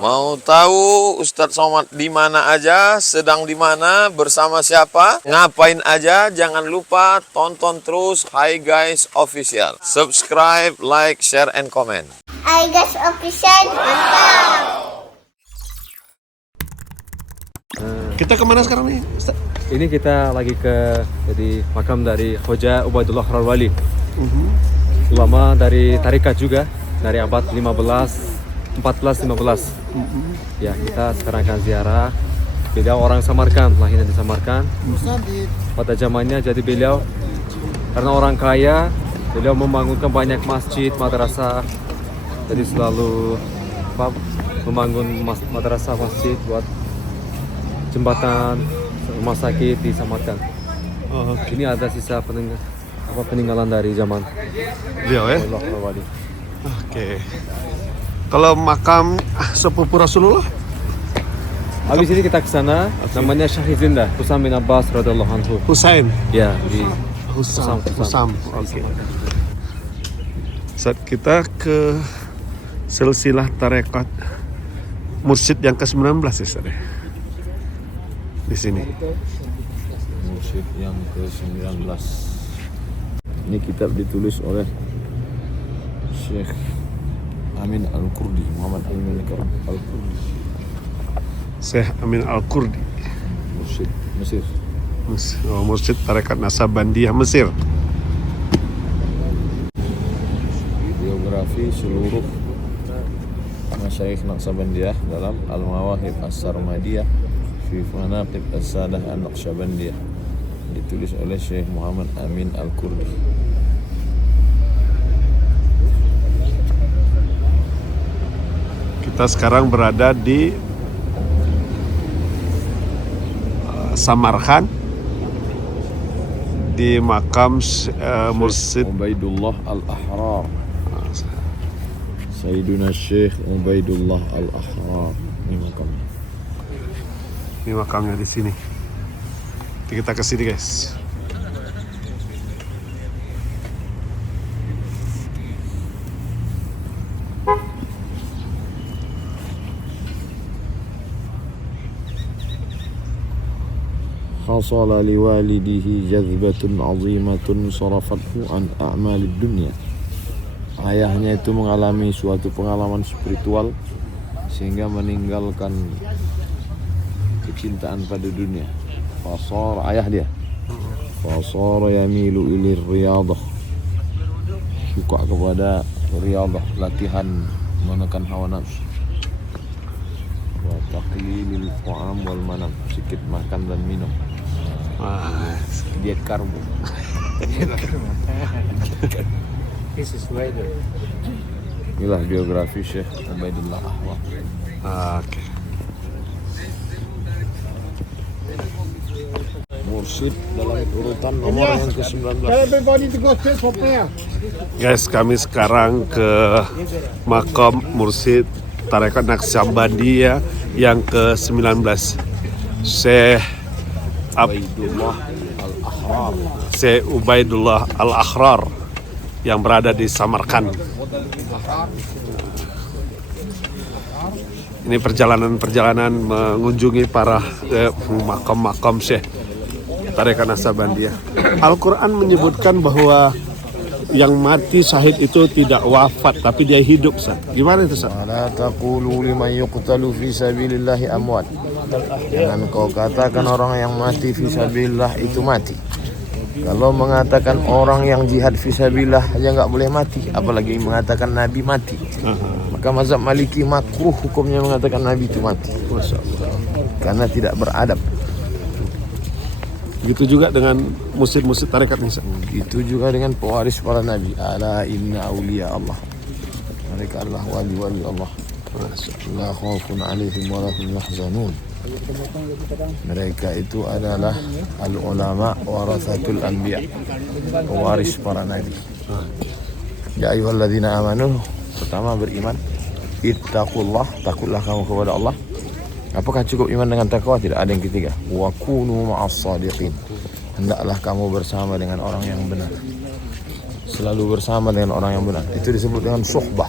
Mau tahu Ustadz Somad di mana aja, sedang di mana, bersama siapa, ngapain aja? Jangan lupa tonton terus Hi Guys Official. Subscribe, like, share, and comment. Hi Guys Official, mantap. Kita kemana sekarang nih, Ustaz? Ini kita lagi ke makam dari Hoja Ubaidullah Harwali. Ulama dari tarekat juga, dari abad 14-15. Ya, kita sekarang akan ziarah. Beliau orang Samarkand, lahirnya di Samarkand. Pada zamannya jadi beliau karena orang kaya, beliau membangunkan banyak masjid, madrasah. Jadi selalu membangun madrasah, masjid buat jembatan, rumah sakit di Samarkand. Ini ada sisa peninggalan dari zaman Beliau ya? Harwali. Oke. Kalau makam sepupu Rasulullah? Habis ini kita ke sana, namanya Syahid Zindah, Husam bin Abbas radhiyallahu anhu. Husain. Ya, di Husam. Oke. Saat kita ke silsilah tarekat mursyid yang ke-19 ya, Ustaz. Di sini. Mursyid yang ke-19. Ini kitab ditulis oleh Syekh Amin Al-Kurdi, Muhammad Amin Al-Kurdi. Syekh Amin Al-Kurdi. Mursyid Mesir. Mursyid tarekat Nasabandiyah Mesir. Biografi seluruh masyayikh Naqsabandiyah dalam Al-Mawahib As-Sarmadiyah fi Manaqib As-Sadah An-Naqsabandiyah, ditulis oleh Syekh Muhammad Amin Al-Kurdi. Kita sekarang berada di Samarkand di makam Mursyid Ubaidullah Al-Ahrar. Sayyiduna Syekh Ubaidullah Al-Ahrar. Ini makamnya. Ini makamnya di sini. Nanti kita ke sini, guys. Hasala liwalidihi jazbatun azimatun sarafathu an a'malid dunya. Ayahnya itu mengalami suatu pengalaman spiritual sehingga meninggalkan kecintaan pada dunia. Fasar, ayah dia. Fasar yamilu ilir riyadah. Suka kepada riyadah, latihan menekan hawa nafsu. Wa taqlilil ta'am wal manam, sedikit makan dan minum. Diet karbo. Inilah biografi Syekh Ubaidullah Ahwal. Oke. Mursyid dalam urutan nomor yang ke-19. Guys, kami sekarang ke makam Mursyid tarekat Naqsabandiyah yang ke-19. Syekh Ubaidullah Al-Ahrar. Syekh Ubaidullah Al-Ahrar yang berada di Samarkand. Ini perjalanan mengunjungi para makam-makam Syekh tarekat Naqsabandiyah. Al-Quran menyebutkan bahwa yang mati syahid itu tidak wafat tapi dia hidup, Ustaz. Gimana itu, Ustaz? Wala taqulu liman yuqtalu fi sabilillahi amwat. Jangan kau katakan orang yang mati fi sabilillah itu mati. Kalau mengatakan orang yang jihad fi sabilillah aja nggak boleh mati, apalagi mengatakan Nabi mati. Maka mazhab Maliki makruh hukumnya mengatakan Nabi itu mati. Karena tidak beradab. Begitu juga dengan mursyid-mursyid tarekat nih, Ustaz. Itu juga dengan pewaris para nabi. Ala inna awliya Allah. Mereka adalah wali-wali Allah. La khaufun alaihim wa la hum yahzanun. Mereka itu adalah al-ulama warathatul anbiya, pewaris para nabi. Ya ayyuhalladzina amanu, pertama beriman. Ittaqullah, takutlah kamu kepada Allah. Apakah cukup iman dengan takwa? Tidak, ada yang ketiga. Wa kunu ma'as shadiqin. Hendaklah kamu bersama dengan orang yang benar. Selalu bersama dengan orang yang benar. Itu disebut dengan suhbah.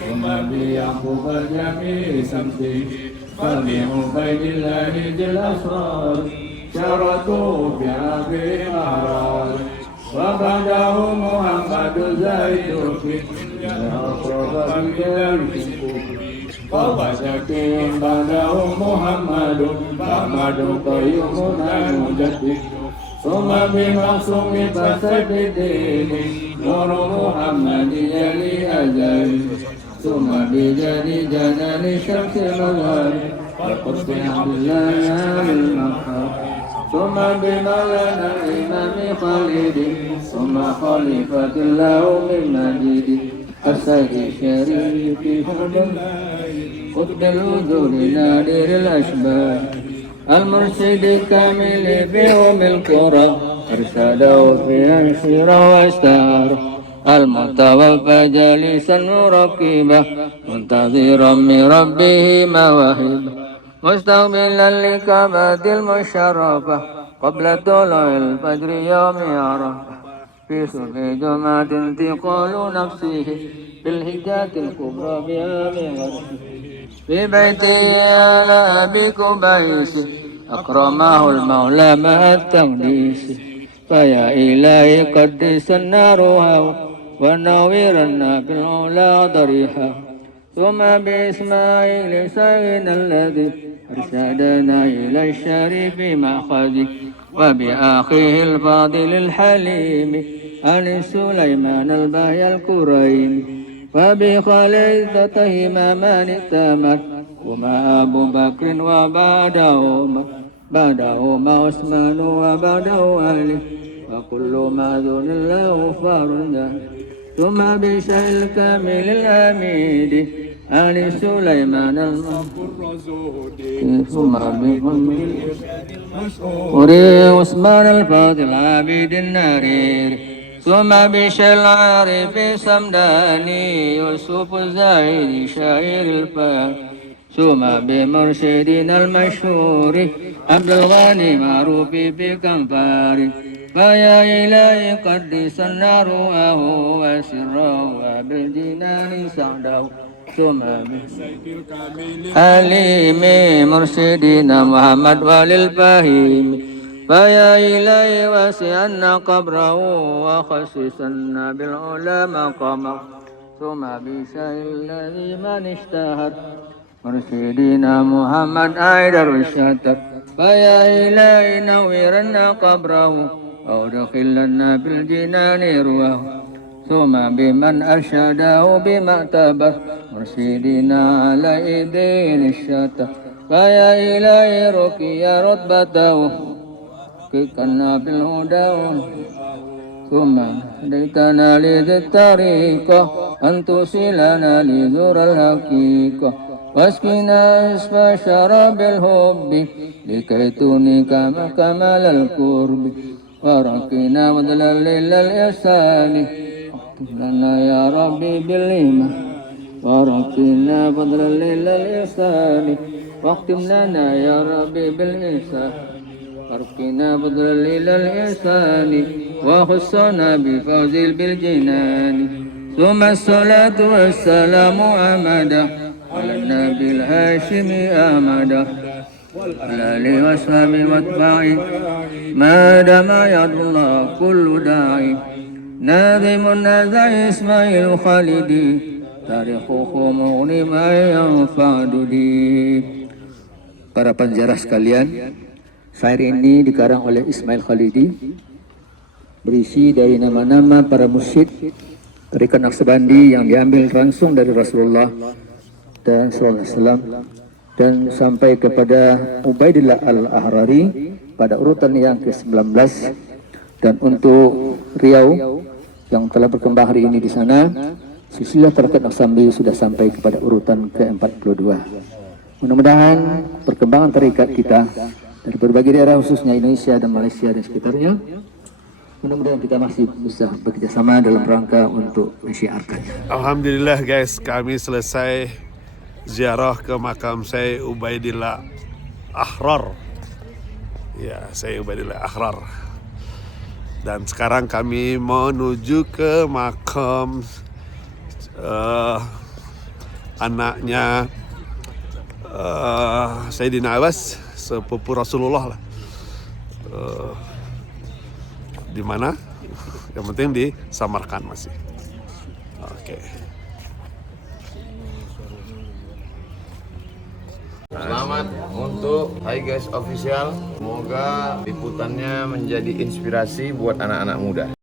ثم بيعقوب الجميل سمته فبعبيد الله ذي الأسرار شرطوا بعبد الأحرار وبعده محمد زيد في أقرب بجارس وبشكين بعده محمد قيوم مجدد ثم بمعصوم فسد الدين نور محمد يلي أجل ثم بجدي جنان شمس المغارب وقصد عبد الله المقام ثم بمولانا الإمام خالد ثم خليفة الله من مجيد السيد الشريف حمد قطب الوجود نادر الأشباه المرشد الكامل بيوم القرى أرشده في أنشر واستعار المتوفى جالسا مركبا منتظرا من ربه مواهب مستقبلا لكعبة المشرفة قبل طلوع الفجر يوم عرفة في صبح جمعة انتقال نفسه بالهجات الكبرى بعام غرفه في بيته على أبي كبيس أكرمه المولى مع التقديس فيا إلهي قدس النار ونوّرنا بالعلا ضريحا ثم بإسماعيل سيدنا الذي أرشدنا إلى الشريف مأخذه وبأخيه الفاضل الحليم عن سليمان البهي الكريم وبخليفته من ائتمر وما أبو بكر بعدهما عثمان وبعده علي وكل ما دون الله فرجا ثم بشيء الكامل الأميد عن سليمان ثم وري عثمان الفاضل عبيد النرير ثم بشيء العارف سمداني يوسف الزاهد شاعر الفاق ثم بمرشدنا المشهور عبد الغني معروف بكنفار فيا إلهي قدس النار وسره وبالجنان سعده ثم عليم مرشدنا محمد وللفهيم فيا إلهي وسعنا قبره وخصصنا بالعلا مقامه ثم بشيء الذي من اشتهر مرشدنا محمد أيضا الشتر فيا إلهي نوّرنا قبره وادخلنا بالجنان رواه ثم بمن أرشده بمعتبر مرشدنا على إيدين الشتر فيا إلهي رقي رتبته كنا بالهدى ثم هديتنا لذي الطريقة أن توصلنا لذور الحقيقة واسقنا اسم شراب الحب لكي تونك كمال القرب ورقنا مدلل الإحسان واختم لنا يا ربي بالإيمان ورقنا مدلل الإحسان واختم لنا يا ربي بالإحسان ورقنا مدلل الإحسان وخصنا بفوز بالجنان ثم الصلاة والسلام أمدا على النبي الهاشمي أحمد وعلى آله وصحبه واتباعه ما دام يدعو الله كل داعي ناظم النزع إسماعيل خالدي تاريخه مغني ما ينفع دودي. Para penjara sekalian, syair ini dikarang oleh Ismail Khalidi, berisi dari nama-nama para mursyid tarikat Naqsabandi yang diambil langsung dari Rasulullah dan sallallahu alaihi wasallam dan sampai kepada Ubaidillah Al-Ahrari pada urutan yang ke-19, dan untuk Riau yang telah berkembang hari ini di sana, silsilah tarikat Naqsabandi sudah sampai kepada urutan ke-42. Mudah-mudahan perkembangan tarikat kita dari berbagai daerah khususnya Indonesia dan Malaysia dan sekitarnya, mudah-mudahan kita masih bisa bekerjasama dalam rangka untuk mensyiarkannya. Alhamdulillah guys, kami selesai ziarah ke makam Syekh Ubaidillah Ahrar. Ya, Syekh Ubaidillah Ahrar. Dan sekarang kami menuju ke makam anaknya Sayyidina Abbas, sepupu Rasulullah lah. Di mana? Yang penting di Samarkand masih. Oke. Selamat untuk Hi Guys Official. Semoga liputannya menjadi inspirasi buat anak-anak muda.